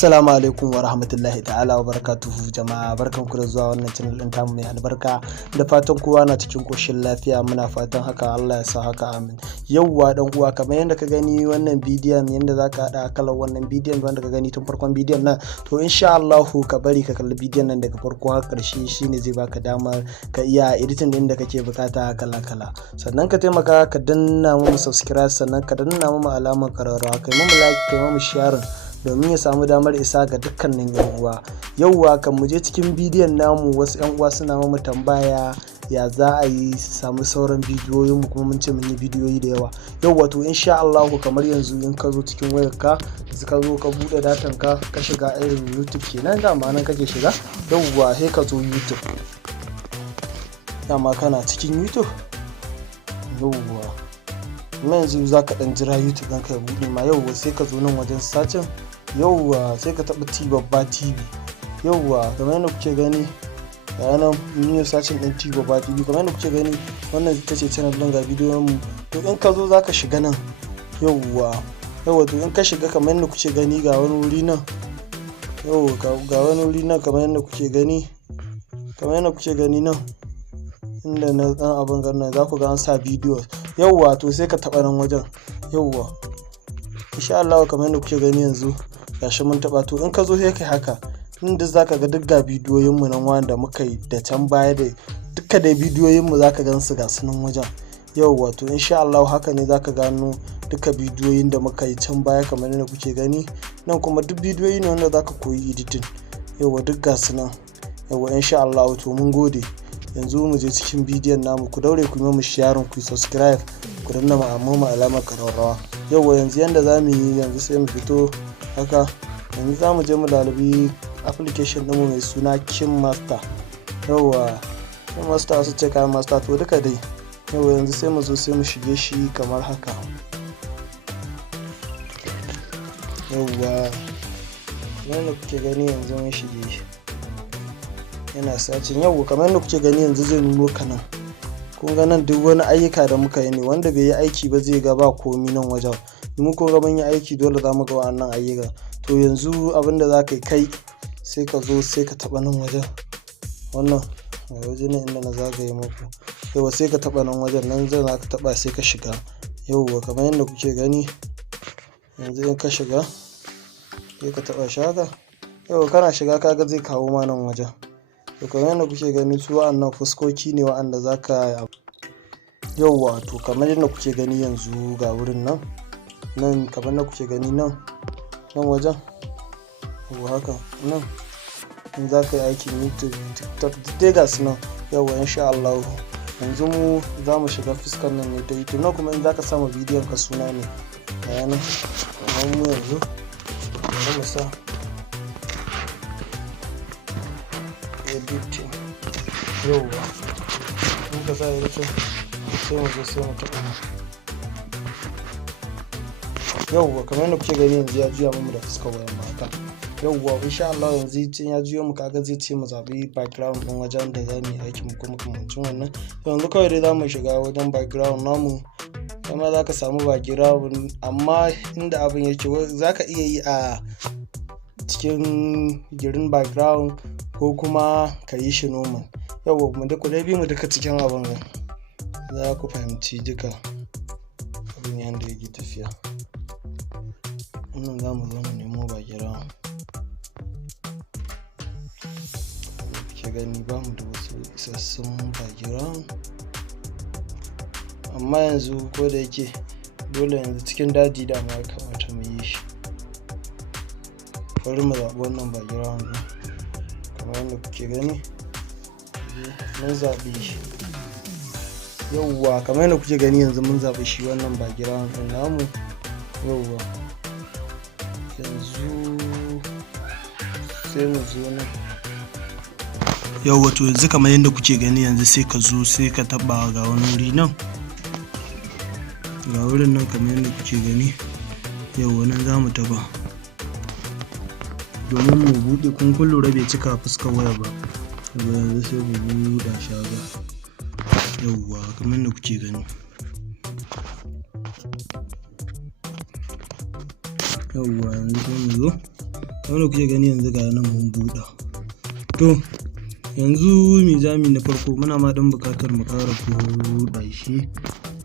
Assalamu alaikum wa rahmatullahi ta'ala wa barakatuhu jama'a, barkanku da zuwa wannan channel din tamu mai albarka. Da fatan kowa na cikin koshin lafiya, muna fatan haka, Allah ya sa haka, amin. Yauwa dan uwa, kamar yadda ka gani wannan bidiyon, yadda zaka hada kalar wannan bidiyon wanda ka gani tun farkon bidiyon nan, to insha Allah ka bari ka kalli bidiyon nan daga farko har karshe, shine zai baka damar ka iya editing din da kake bukata kala kala. Sannan ka taimaka ka danna mu subscribe, sannan ka danna mu alamar kararrawa, kai mu like, kai mu share domin ya samu damar isa ga dukkanin yan uwa. Yauwa kan mu je cikin bidiyon namu, wasu yan uwa suna mu tambaya ya za a yi su samu sauran bidiyoyin mu, kuma mun ce mun yi bidiyoyi da yawa. Yauwa to insha Allah kamar yanzu in ka zo cikin wayarka, ka zo ka bude datan ka shiga irin YouTube kenan, dama nan kake shiga. Yauwa sai ka zo YouTube, dama kana cikin YouTube. Yauwa yanzu za ka dan jira YouTube ɗin ka ya buɗe ma. Yauwa sai ka zo nan wajen sacin, yauwa sai ka taɓa T babba TV. Yauwa kamar yadda kuke gani ga nan new sacin ɗin T babba TV, kamar yadda kuke gani wannan ita ce channel ɗin, ga bidiyon mu. To in ka zo za ka shiga nan, yauwa to in ka shiga kamar yadda kuke gani ga wani wuri nan, yauwa ga wani wuri nan kamar yadda kuke gani nan, inda na dan abin gannan za ku ga an sa bidiyo. Yauwa to sai ka taɓa nan wajen. Yauwa insha Allah kamar yadda kuke gani yanzu gashi mun taɓa. To in ka zo sai kai haka, inda zaka ga duk ga bidiyoyin mu nan wanda muka yi da can baya, da duka da bidiyoyin mu zaka gan su ga su nan wajen. Yauwa to insha Allah haka ne zaka gano duka bidiyoyin da muka yi can baya kamar yadda kuke gani nan, kuma duk bidiyoyi ne wanda zaka koyi editing. Yauwa duk ga su nan. Yauwa insha Allah to mun gode. Yanzu mu je cikin bidiyon namu, ku daure ku yi mu share, ku subscribe, ku danna mu alamar kararrawa. Yauwa yanzu yanda za mu yi, yanzu sai mu fito haka. Yanzu za mu je mu dalibi application ɗinmu mai suna KineMaster. Yauwa KineMaster su ce kayan master, to duka dai. Yauwa yanzu sai mu zo sai mu shige shi kamar haka. Yauwa yanda kuke gani yanzu mun shige shi, yana sacin. Yau kamar yadda kuke gani yanzu zai nuno ka nan. Kun ga nan duk wani ayyuka da muka yi ne, wanda bai yi aiki ba zai ga ba komi nan wajen. Mu ko ga mun yi aiki, dole za mu ga wannan ayyuka. To yanzu abinda za ka yi kai, sai ka zo sai ka taɓa nan wajen, wannan ga waje ne inda na zagaye muku. Yauwa sai ka taɓa nan wajen, nan zai za ka taɓa sai ka shiga. Yauwa kamar yadda kuke gani yanzu in ka shiga sai ka taɓa shi haka. Yauwa kana shiga kaga zai kawo ma nan wajen. To kamar yadda kuke gani su wa'annan fuskoki ne wa'anda za ka. Yauwa to kamar yadda kuke gani yanzu ga wurin nan kamar yadda kuke gani nan wajen. Yauwa haka nan in za ka yi aikin YouTube, TikTok dai ga su nan. Yauwa insha Allah yanzu mu za mu shiga fuskar nan ne ta YouTube nan, kuma in za ka sama bidiyon ka suna ne ga yana. Kamar mu yanzu za mu sa editing. Yauwa in ka sa editing sai mu zo sai mu taɓa. Yauwa kamar yadda kuke gani yanzu ya juya mu da fuskar wayan mata. Yauwa insha Allah yanzu ya juyo mu, kaga zai ce mu zaɓi background ɗin wajen da za mu yi aikin mu, kuma kamancin wannan. Yanzu kawai dai za mu shiga wajen background namu, kuma za ka samu background, amma inda abin yake za ka iya yi a cikin green background ko kuma ka yi shi normal. Yauwa mu duka dai bi mu duka cikin abin nan, za ku fahimci duka abin yadda yake tafiya. Wannan za mu zo mu nemo background. Ke gani ba mu da wasu isassun background, amma yanzu ko da yake dole yanzu cikin daji da ma ya kamata mu yi shi. Bari mu zaɓi wannan background ɗin kamar yadda kuke gani mun zaɓi shi. Yauwa kamar yadda kuke gani yanzu mun zaɓi shi wannan background ɗin namu. Yauwa yanzu sai mu zo nan. Yauwa to yanzu kamar yadda kuke gani yanzu sai ka zo sai ka taɓa ga wani wuri nan, ga wurin nan kamar yadda kuke gani. Yauwa nan za mu taɓa domin mu buɗe. kun lura bai cika fuskar waya ba. Yanzu sai mu buɗa shi haka. Yauwa kamar yadda kuke gani. Yauwa yanzu sai mu zo wanda kuke gani yanzu ga nan mun buɗa. To yanzu me zamu yi na farko, muna ma dan buƙatar mu ƙara buɗa shi,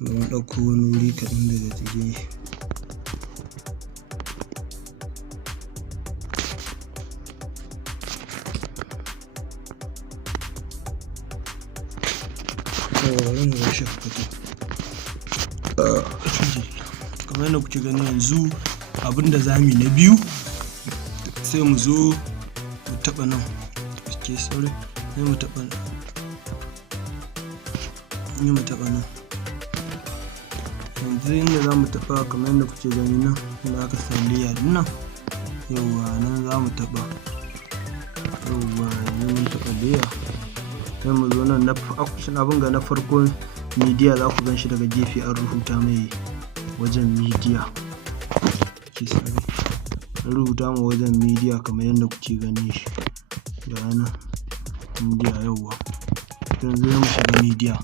mu ɗauko wani wuri kaɗan daga ciki. Kamar yadda kuke gani yanzu abinda zamu yi na biyu, sai mu zo mu taɓa nan, sai mu taɓa nan. Yanzu inda za mu taɓa kamar yadda kuke gani nan, inda aka sa layer din nan, yauwa nan za mu taɓa. Yauwa yanzu mun taɓa layer, sai mu zo nan na action abin ga na farko media, za ku gan shi daga gefe an rubuta mai wajen media. An rubuta ma wajen media kamar yadda kuke gani shi ga nan media. Yauwa yanzu mu shiga media.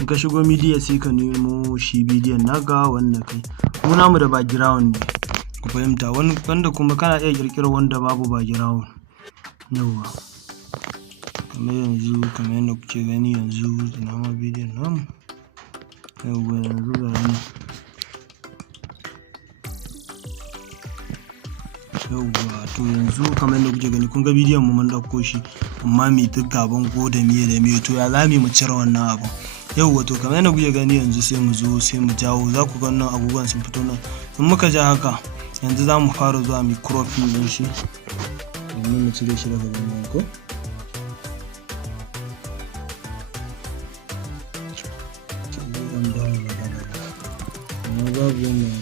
In ka shigo media sai ka nemo shi bidiyon naka wanda kai, mu namu da background ne, ku fahimta. Wanda kuma kana iya ƙirƙirar wanda babu background. Yauwa kamar yadda kuke gani yanzu ina ma bidiyon namu. Yauwa yanzu ga nan. Yauwa to yanzu kamar yadda kuke gani kun ga bidiyon mu mun ɗauko shi, amma me duk gaban ko da miye to ya zamu mu cire wannan abu. Yauwa to kamar yadda kuke gani yanzu sai mu zo sai mu jawo, za ku ga nan abubuwan sun fito nan. In muka ja haka yanzu za mu fara zuwa mu cropping din shi domin mu cire shi daga wannan ko. Amma babu wannan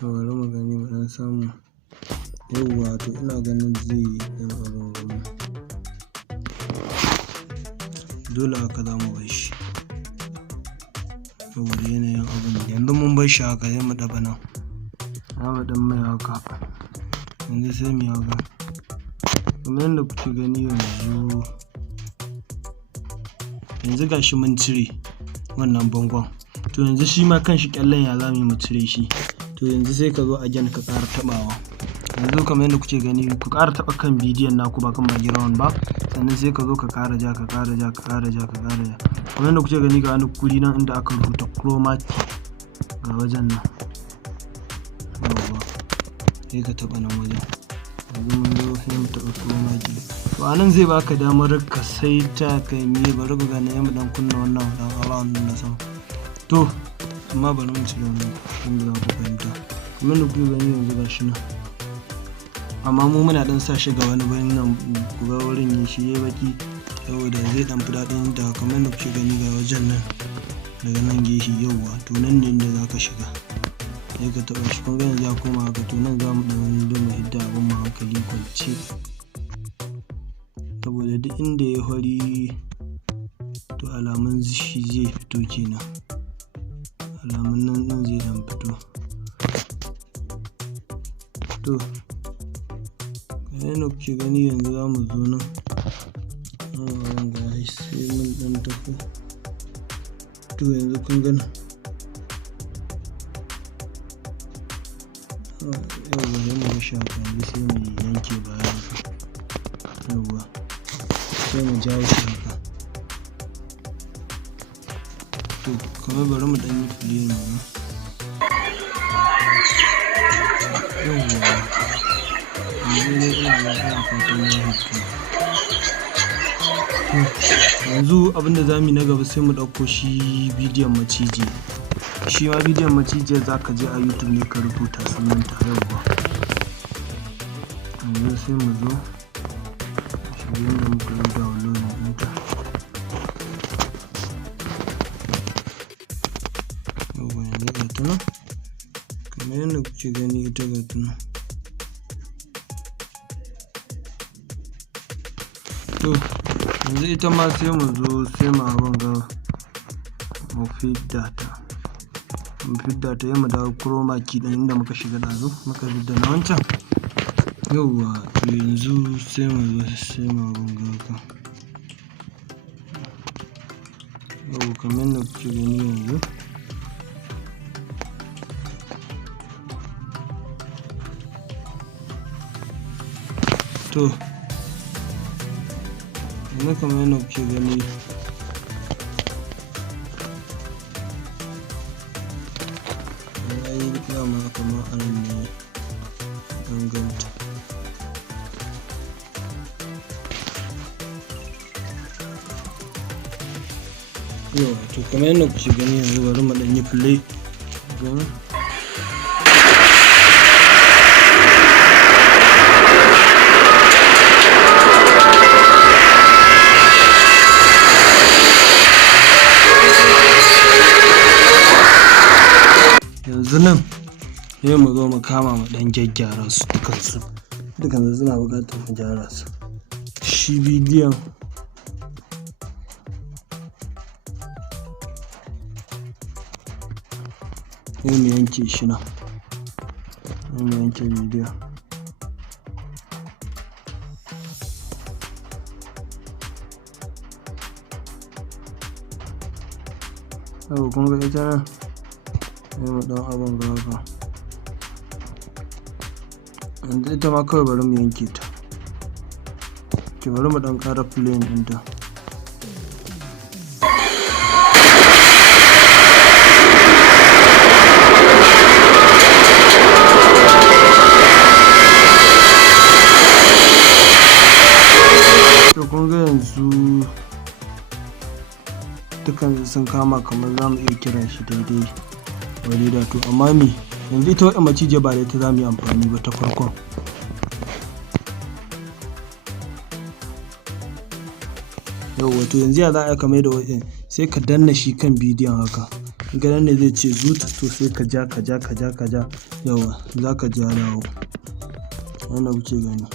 bari mu gani mu dan samu. Yauwa to ina ganin zai yi ɗan abin dole haka za mu bar shi saboda yanayin abin. Yanzu mun bar shi haka, sai mu ɗaba nan, za mu ɗan mai haka. Yanzu sai mu yi haka kamar yadda kuke gani yanzu gashi mun cire wannan bangon. To yanzu shi ma kan shi ƙyallen ya zamu yi mu cire shi. To yanzu sai ka zo again ka ƙara taɓawa. Yanzu kamar yadda kuke gani ku ƙara taɓa kan bidiyon naku ba kan background ba, sannan sai ka zo ka ƙara ja. Kamar yadda kuke gani ga wani guri nan inda aka rubuta chroma key ga wajen nan. Yauwa sai ka taɓa nan wajen. Yanzu mun zo sai mu taɓa chroma key. To anan zai baka damar ka saita kai me, bari ku gani mu dan kunna wannan dan around din na sama. To amma bari mu cire wannan inda za ku fahimta. Kamar yadda kuke gani yanzu gashi nan, amma mu muna dan sa shi ga wani bayan nan, ku ga wurin ya shi yayi baki saboda zai dan fi daɗin da. Kamar yadda kuke gani ga wajen nan daga nan gefe. Yauwa to nan ne inda zaka shiga, sai ka taɓa shi. Kun ga yanzu ya koma haka. To nan za mu dan zo mu hidda abin mu hankali kwance, saboda duk inda ya fari to alamun shi zai fito kenan, alamun nan din zai dan fito. To kamar yadda kuke gani yanzu za mu zo nan, sai mun dan tafi. To yanzu kun gani yauwa yana da shafa. Yanzu sai mu yanke bayan sa. Yauwa sai mu jawo shi haka. To kamar bari mu dan yi play ne. Yauwa yanzu abinda zamu yi na gaba sai mu ɗauko shi bidiyon maciji. Shi ma bidiyon macijiyar za ka je a YouTube ne ka rubuta sunanta. Yauwa yanzu sai mu zo shi yadda muka yi downloading ɗinta. Yauwa yanzu ga ta nan kamar yadda kuke gani, ita ga ta nan. To yanzu ita ma sai mu zo sai mu abin ga mu fidda ta, yi mu dawo chroma key ɗin inda muka shiga ɗazu muka fidda na wancan. Yauwa to yanzu sai mu zo sai mu abin ga haka. yau kamar yadda kuke gani yanzu. To yanzu kamar yadda kuke gani ya yi dama kamar anan ne ganganta. Yawa to kamar yadda kuke gani yanzu bari mu ɗan yi play gani. Yanzu nan sai mu zo mu kama mu ɗan gyaggyara su dukansu suna buƙatar mu gyara su. Shi bidiyon sai mu yanke shi nan, sai mu yanke bidiyon. Yau kun ga ita nan sai mu ɗan abin ga haka. Yanzu ita ma kawai bari mu yanke ta. Bari mu ɗan ƙara playing ɗinta. To kun ga yanzu dukkan sun kama kamar za mu iya kiran shi daidai wani da to amma me yanzu ita wadda macije ba da ita za mu yi amfani ba ta farkon. Yau wato yanzu ya za a kamar da wajen sai ka danna shi kan bidiyon haka, ga nan ne zai ce zuta, to sai ka ja yawa za ka ja dawo wannan kuke gani.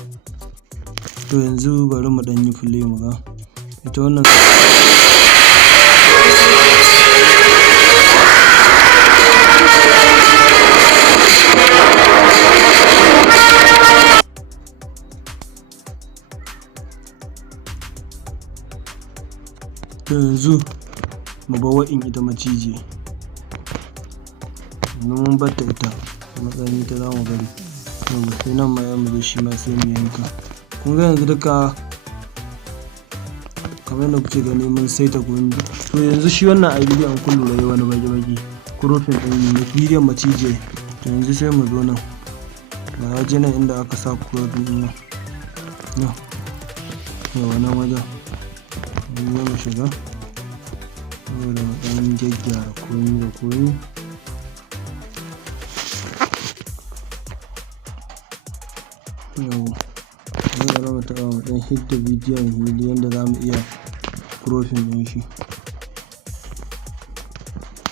To yanzu bari mu ɗan yi play mu ga ita wannan. To yanzu mu bar wa'in ita macije, mun batta ita matsayin ita za mu bari. Yau sai nan ma mu zo shi ma sai mu yanka. Kun ga yanzu duka kamar yadda kuke gani mun saita gurin. To yanzu shi wannan a bidiyon kun lura yayi wani baki kurofin ɗin bidiyon macije. To yanzu sai mu zo nan ga waje nan inda aka sa kurofin ɗin nan yawa nan wajen yanzu mu shiga saboda mu ɗan gyaggyara komi da komi. Yawa yanzu mu taɓa mu ɗan hidda bidiyon hili yadda za mu iya kurofin ɗin shi.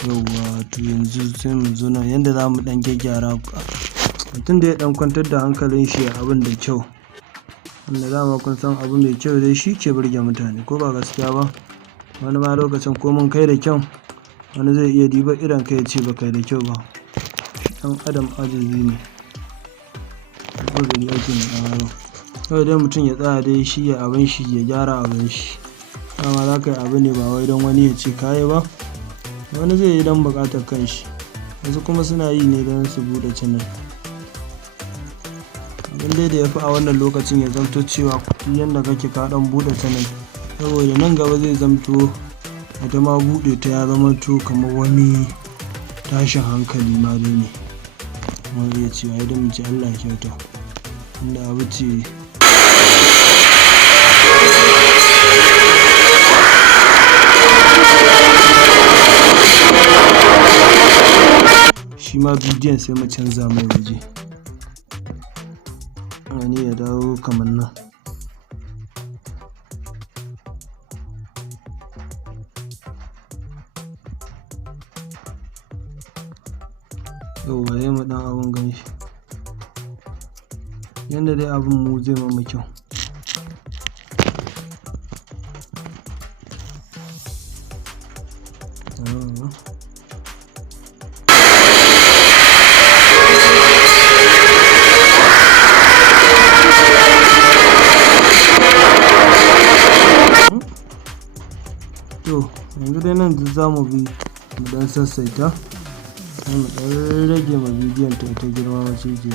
Yauwa to yanzu sai mu zo nan yadda za mu ɗan gyaggyara mutum da ya ɗan kwantar da hankalin shi a abin da kyau, wanda dama kun san abu mai kyau dai shi ke burge mutane ko ba gaskiya ba. Wani ma lokacin ko mun kai da kyau wani zai iya diba idan kai ya ce ba kai da kyau ba. Ɗan adam ajizi ne, ko da ake mai kawai dai mutum ya tsaya dai shi ya abin shi ya gyara abin shi. Dama za ka yi abu ne ba wai don wani ya ce kayi ba, wani zai yi don buƙatar kanshi, wasu kuma suna yi ne don su buɗe channel. Abin dai da ya fi a wannan lokacin ya zamto cewa yadda kake ka ɗan buɗe channel, saboda nan gaba zai zamto ita ma buɗe ta ya zama to kamar wani tashin hankali ma dai ne. Wani ya ce ai da mu ce Allah ya kyauta, inda abu ce shi ma bidiyon sai mu canza mai waje, wani ya dawo kamar nan. Yauwa ya mu ɗan abin ganshi yadda dai abin mu zai mamu kyau. To yanzu dai nan duk za mu bi mu dan sassaita, sai mu dan rage ma bidiyon ta girma maciji.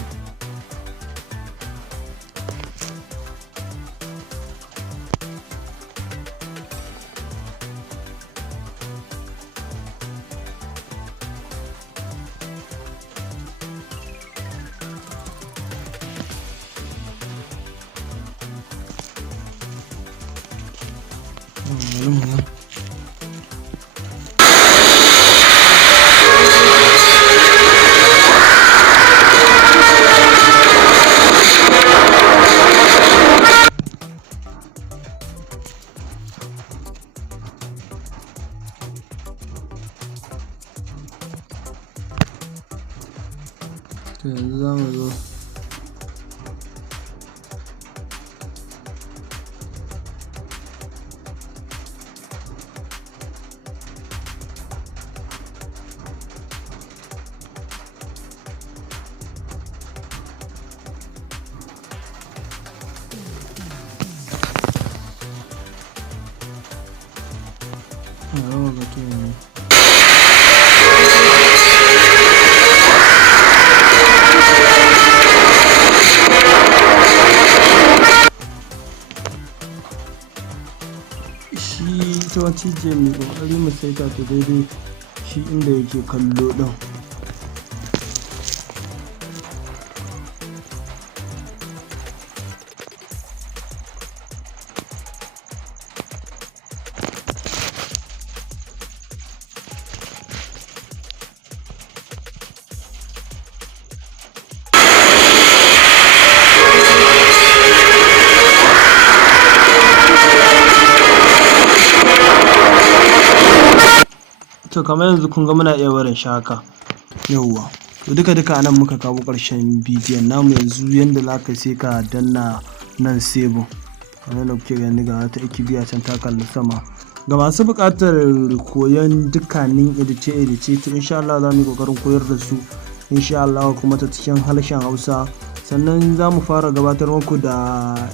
To yanzu za mu zo shi ita macijiyar mai ƙoƙari mu saita ta daidai shi inda yake kallo ɗin. To kamar yanzu kun ga muna iya barin shi haka. Yauwa, to duka anan muka kawo ƙarshen bidiyon namu. Yanzu yanda za ka sai ka danna nan save, kamar da kuke gani ga wata ikibiya can ta kalli sama. Ga masu buƙatar koyon dukkanin edice to insha Allah za mu yi ƙoƙarin koyar da su insha Allah, kuma ta cikin harshen Hausa. Sannan za mu fara gabatar muku da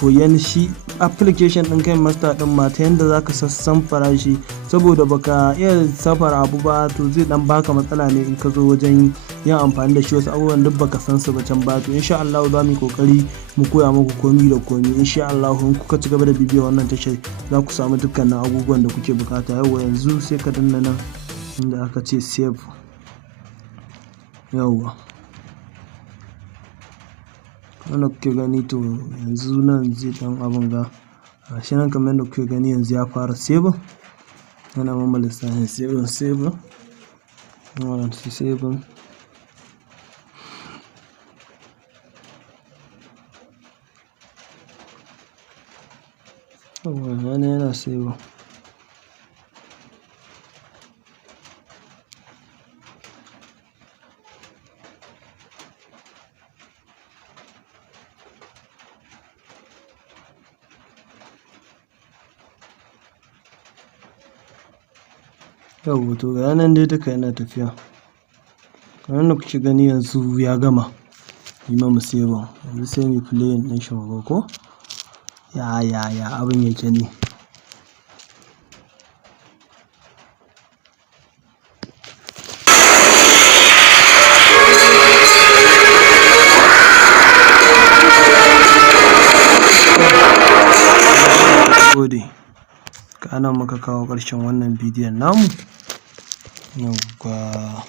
koyan shi application ɗin KineMaster ɗin ma ta yanda za ka sassan farashi, saboda baka iya safara abu ba to zai dan baka matsala ne in ka zo wajen yin amfani da shi. Wasu abubuwan duk baka san su ba can ba, to insha Allah za mu yi kokari mu koya muku komi da komi insha Allah. In kuka ci gaba da bibiyar wannan tashar za ku samu dukkanin abubuwan da kuke bukata. Yauwa yanzu sai ka danna nan inda aka ce save. Yauwa, wanda kuke gani to yanzu nan zai dan abin ga shi nan kamar yadda kuke gani yanzu ya fara save. Yana mamma lissafin save yana save. Yauwa, to ga nan dai duka yana tafiya kamar da kuke gani yanzu ya gama yi mamu save. Yanzu sai mu play ɗin shi mu ga ko ya abin yake ne. Gode. Ka nan muka kawo ƙarshen wannan bidiyon namu. Yauwa.